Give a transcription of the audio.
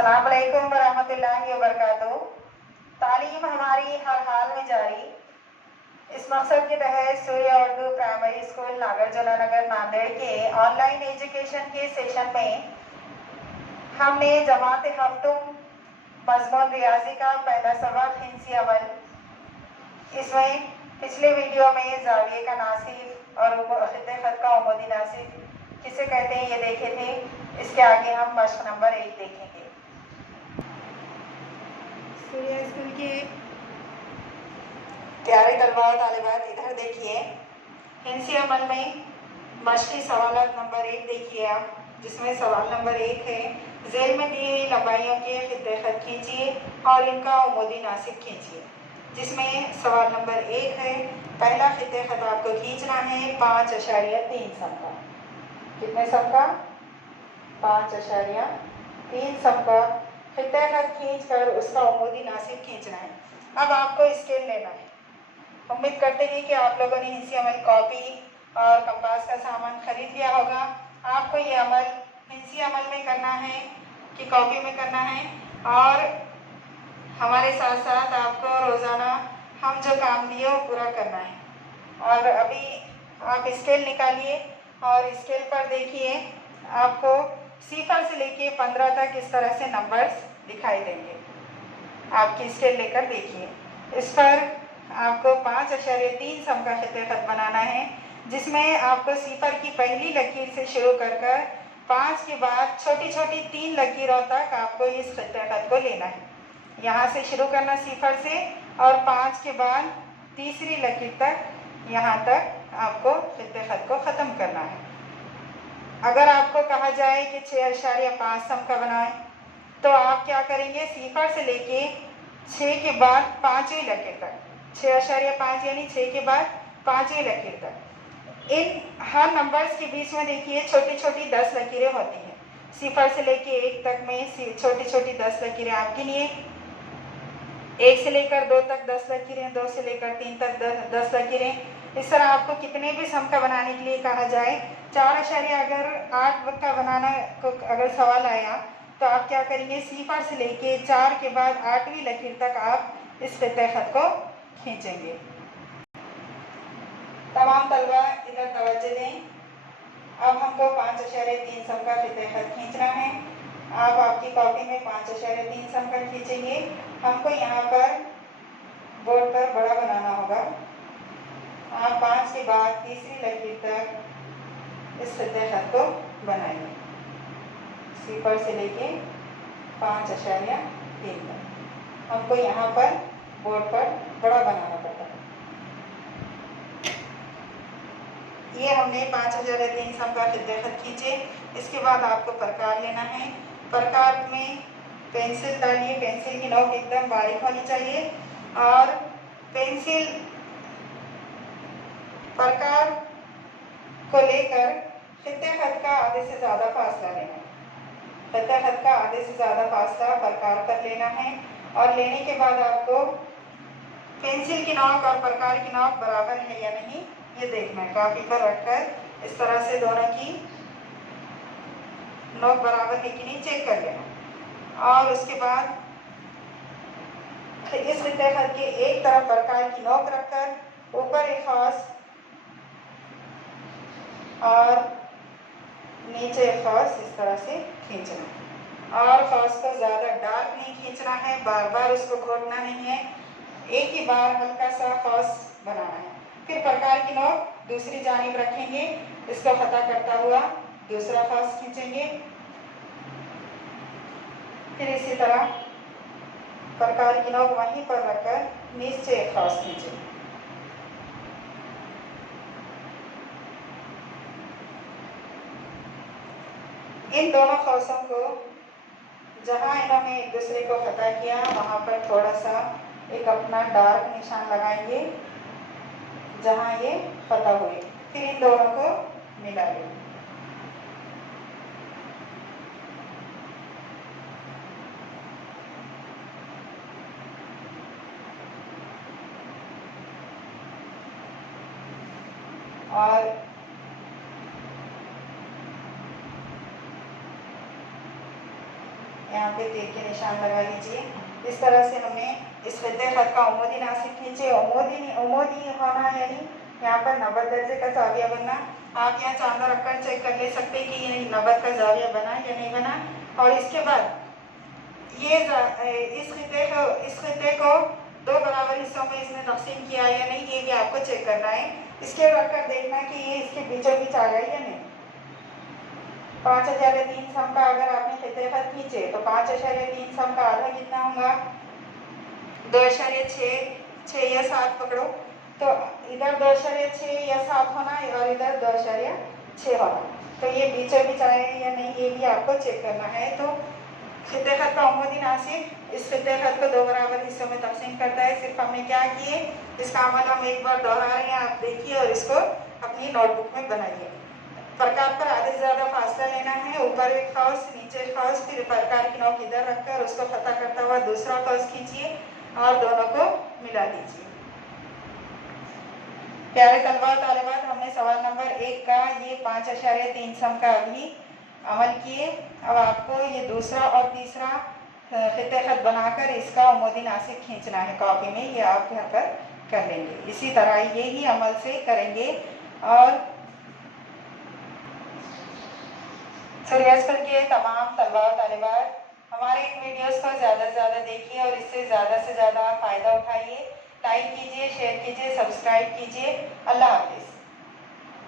अस्सलाम वालेकुम वरहमतुल्लाहि वबरकातुहू। तालीम हमारी हर हाल में जारी, इस मकसद के तहत सूर्य उर्दू प्राइमरी स्कूल नागार्जुन नगर नांदेड़ के ऑनलाइन एजुकेशन के सेशन में हमने जमात हफ्तुम मजमून रियाजी का पहला सबक हिंसी अमल, इसमें पिछले वीडियो में जाविये का नासिब और खित्ते खत का उमूदी नासिब किसे कहते हैं ये देखे थे। इसके आगे हम मश्क नंबर 1 देखेंगे। सूर्य स्कूल के प्यारे तलबा और तालिबात इधर देखिए, हिंसी अमल में मश्की सवाल नंबर 1 देखिए आप, जिसमें सवाल नंबर 1 है जेल में दी हुई लंबाइयों के खित्ते खत खींचिए और इनका उमूदी नासिब खींचिए। जिसमें सवाल नंबर 1 है, पहला खित्ते खत आपको खींचना है 5.3 सम का। कितने सम का? 5.3 सम का खित्ते खत खींच कर उसका उमूदी नासिब खींचना है। अब आपको स्केल लेना है। उम्मीद करते हैं कि आप लोगों ने हिंसी अमल कॉपी और कंपास का सामान खरीद लिया होगा। आपको ये अमल हिंसी अमल में करना है कि कॉपी में करना है, और हमारे साथ साथ आपको रोज़ाना हम जो काम दिए वो पूरा करना है। और अभी आप स्केल निकालिए और स्केल पर देखिए, आपको 0 से लेके 15 तक इस तरह से नंबर्स दिखाई देंगे। आपकी स्केल लेकर देखिए, इस पर आपको 5.3 सम का खित्ते खत बनाना है, जिसमें आपको 0 की पहली लकीर से शुरू कर 5 के बाद छोटी छोटी 3 लकीरों तक आपको इस खित्ते खत को लेना है। यहाँ से शुरू करना 0 से, और 5 के बाद तीसरी लकीर तक, यहाँ तक आपको खित्ते खत को ख़त्म करना है। अगर आपको कहा जाए कि 6.5 सम का बनाएं, तो आप क्या करेंगे, 0 से लेके 6 के बाद 5वीं लकीर तक, 6.5 यानी 6 के बाद 5वीं लकीर तक, इन हर नंबर्स के बीच में देखिए छोटी छोटी 10 लकीरें होती हैं। 0 से लेके 1 तक में छोटी छोटी 10 लकीरें आप गिनिए। 1 से लेकर 2 तक 10 लकीरें, 2 से लेकर 3 तक 10 लकीरें। इस तरह आपको कितने भी सम का बनाने के लिए कहा जाए, 4.8 का बनाना को अगर सवाल आया, तो आप क्या करेंगे, 0 से लेके 4 के बाद 8वीं लकीर तक आप इस खित्ते खत को खींचेंगे। तमाम तलबा इधर तवज्जो दें। अब हमको 5.3 सम का खित्ते खत खींचना है। आप आपकी कॉपी में 5.3 सम का खींचेंगे। हमको यहाँ पर बोर्ड पर बड़ा बनाना होगा। आप 5 के बाद तीसरी लकीर तक इस खित्ते खत को बनाएंगे, 0 से लेके 5.3 तक। हमको यहाँ पर बोर्ड पर बड़ा बनाना पड़ता है। ये हमने 5.3 सम का खित्ते खत खींचे। इसके बाद आपको प्रकार लेना है। प्रकार में पेंसिल डालिए, पेंसिल की नोक एकदम बारीक होनी चाहिए, और पेंसिल प्रकार को लेकर खित्ते खत का आधे से ज़्यादा फासला लेना है। खित्ते खत का आधे से ज़्यादा फासला प्रकार पर लेना है, और लेने के बाद आपको पेंसिल की नोक और प्रकार की नोक बराबर है या नहीं ये देखना है। कॉपी पर रखकर इस तरह से दोनों की नोक बराबर है कि नहीं चेक कर लेना। और उसके बाद इस खित्ते खत के एक तरफ प्रकार की नोक रखकर ऊपर एक खास और नीचे एक खास इस तरह से खींचना है। और खास को ज़्यादा डार्क नहीं खींचना है, बार बार उसको घोटना नहीं है, एक ही बार हल्का सा खास बनाना है। फिर प्रकार की नोक दूसरी जानिब रखेंगे, इसको फता करता हुआ दूसरा खास खींचेंगे। फिर इसी तरह प्रकार की नोक वहीं पर रखकर नीचे एक खास खींचेंगे। इन दोनों खासों को जहाँ इन्होंने एक दूसरे को फता किया, वहाँ पर थोड़ा सा एक अपना डार्क निशान लगाएंगे जहाँ ये फता हुए। फिर इन दोनों को मिला लेंगे। और यहाँ पे तीर के निशान लगा लीजिए। इस तरह से हमने इस खित्ते खत का उमूदी नासिब खींचे। उमूदी होना यानी यहाँ पर 90 दर्जे का जाविया बनना। आप यहाँ चांदा रखकर चेक कर ले सकते कि ये 90 का जाविया बना या नहीं बना। और इसके बाद ये इस खित्ते को 2 बराबर हिस्सों में इसने तकसीम किया या नहीं, ये भी आपको चेक करना है। इसके रखकर देखना है कि ये इसके बीचों बीच आ गया या नहीं। 5,3 सम का अगर आपने खित्ते खत खींचे तो 5,3 सम का आधा कितना होगा? 2.6 या 7 पकड़ो, तो इधर 2.6 या 7 होना है और इधर 2.6 होना। तो ये बीचों बीच आए या नहीं, ये भी आपको चेक करना है। तो खित्ते खत का उमूदी नासिब इस खित्ते खत को 2 बराबर हिस्सों में तकसीम करता है। सिर्फ हमने क्या किए, इसका अमल हम एक बार दोहरा रहे हैं, आप देखिए और इसको अपनी नोटबुक में बनाइए। प्रकार पर आधे से ज़्यादा फासला लेना है, ऊपर एक कौस नीचे कौस, फिर प्रकार की नोक इधर रखकर उसको फतह करता हुआ दूसरा कौस खींचिए और दोनों को मिला दीजिए। प्यारे तलबा तालिबात, हमने सवाल नंबर 1 का ये 5.3 सम का अभी अमल किए। अब आपको ये दूसरा और तीसरा खित्ते खत बनाकर इसका उमूदी नासिब खींचना है कॉपी में। ये आप यहाँ पर कर लेंगे। इसी तरह ये ही अमल से करेंगे। और सूर्यास्त के तमाम तलबा और तालिबात, हमारे इन वीडियोस को ज़्यादा से ज़्यादा देखिए और इससे ज़्यादा से ज़्यादा फ़ायदा उठाइए। लाइक कीजिए, शेयर कीजिए, सब्सक्राइब कीजिए। अल्लाह हाफिज़।